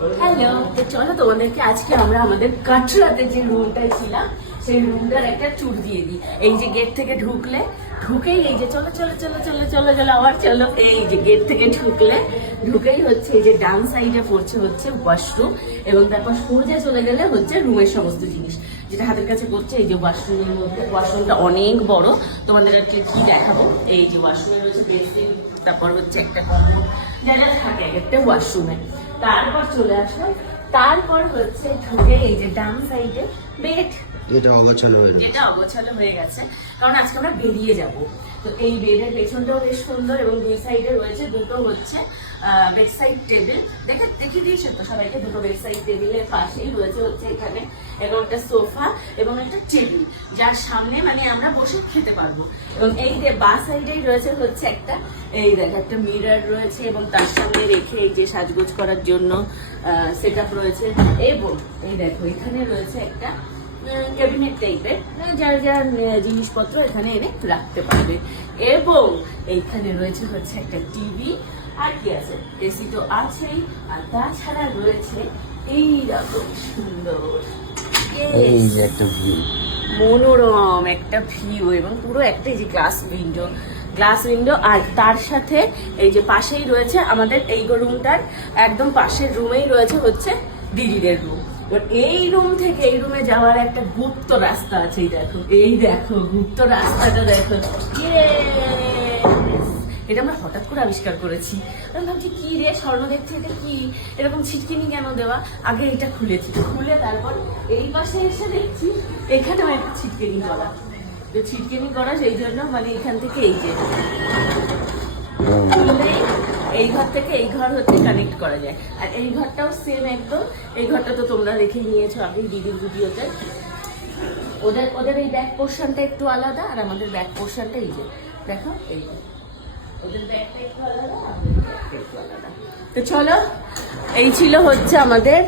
Hello, তো চলো তোমাদেরকে আজকে আমরা আমাদের কাটরাতে যে রুমটায় ছিলাম সেই রুমটার একটা ট্যুর দিয়ে দিই। এই যে গেট থেকে ঢুকেই এই যে চলো চলো চলো চলো চলো চলো আবার চলো, এই যে গেট থেকে ঢুকেই হচ্ছে এই যে ডান সাইডে পড়ছে হচ্ছে ওয়াশরুম, এবং তারপর সোজা চলে গেলে হচ্ছে রুমের সমস্ত জিনিস যেটা হাতের কাছে পড়ছে। এই যে ওয়াশরুমের মধ্যে, ওয়াশরুমটা অনেক বড়, তোমাদের কি দেখাবো। এই যে ওয়াশরুমে রয়েছে বেসিন, তারপর হচ্ছে একটা কমোড, যা যা থাকে একটা ওয়াশরুমে। তারপর চলে আসলাম, তারপর হচ্ছে ঢুকে এই যে ডান সাইডে বেড, যেটা অগোছালো হয়ে গেছে কারণ আজকে আমরা বেরিয়ে যাব। তো এই বেডের পেছনটাও বেশ সুন্দর, এবং দুই সাইডে রয়েছে দুটো হচ্ছে বেড সাইড টেবিল। দেখিয়ে দিয়েছে তো সবাইকে, দুটো বেড সাইড টেবিলের পাশেই রয়েছে হচ্ছে এখানে এবং একটা সোফা এবং একটা টেবিল, যার সামনে মানে আমরা বসে খেতে পারবো। এবং এই যে বা সাইডেই রয়েছে হচ্ছে একটা, এই দেখ একটা মিরর রয়েছে, এবং তার সামনে রেখে এই যে সাজগোজ করার জন্য সেট আপ রয়েছে। এবং এই দেখো এখানে রয়েছে একটা ক্যাবিনেট টাইপের, যার যার জিনিসপত্র এখানে এনে রাখতে পারবে। এবং এইখানে রয়েছে হচ্ছে একটা টিভি, আর কি আছে, এসি তো আছেই, আর তাছাড়া রয়েছে এইরকম সুন্দর এই যে একটা ভিউ, মনোরম একটা ভিউ, এবং পুরো একটা এই যে গ্লাস উইন্ডো। আর তার সাথে এই যে পাশেই রয়েছে আমাদের এই রুমটার একদম পাশের রুমেই রয়েছে হচ্ছে দিদিদের রুম। এই রুম থেকে এই রুমে যাওয়ার একটা গুপ্ত রাস্তা আছে। এই দেখো গুপ্ত রাস্তাটা দেখো, এটা আমরা হঠাৎ করে আবিষ্কার করেছি। আমি ভাবছি কি রে, স্বর্ণ দেখছি এটা কি এরকম ছিটকিনি কেন দেওয়া, আগে এটা খুলে তারপর এই পাশে এসে দেখছি এখানেও একটা ছিটকিনি করা, সেই জন্য মানে এখান থেকে এই যে এই ঘর থেকে এই ঘর হতে কানেক্ট করা যায়। আর এই ঘরটাও সেম একদম, এই ঘরটা তো তোমরা দেখে নিয়েছো আগেই দিদির ভিডিওতে। ওদের এই ব্যাক পোর্শনটা একটু আলাদা, আর আমাদের ব্যাক পোর্শনটা এই যে দেখো, এই যে ওদের ব্যাকটা একটু আলাদা, আমাদের ব্যাকটা একটু আলাদা। তো চলো, এই ছিল হচ্ছে আমাদের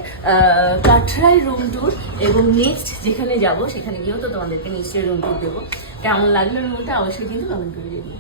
কাটরাই রুম ট্যুর। এবং নেক্সট যেখানে যাব সেখানে গিয়েও তো তোমাদেরকে নিশ্চয়ই রুম ট্যুর দেবো। কেমন লাগলো রুমটা অবশ্যই কিন্তু কমেন্ট করে দিও।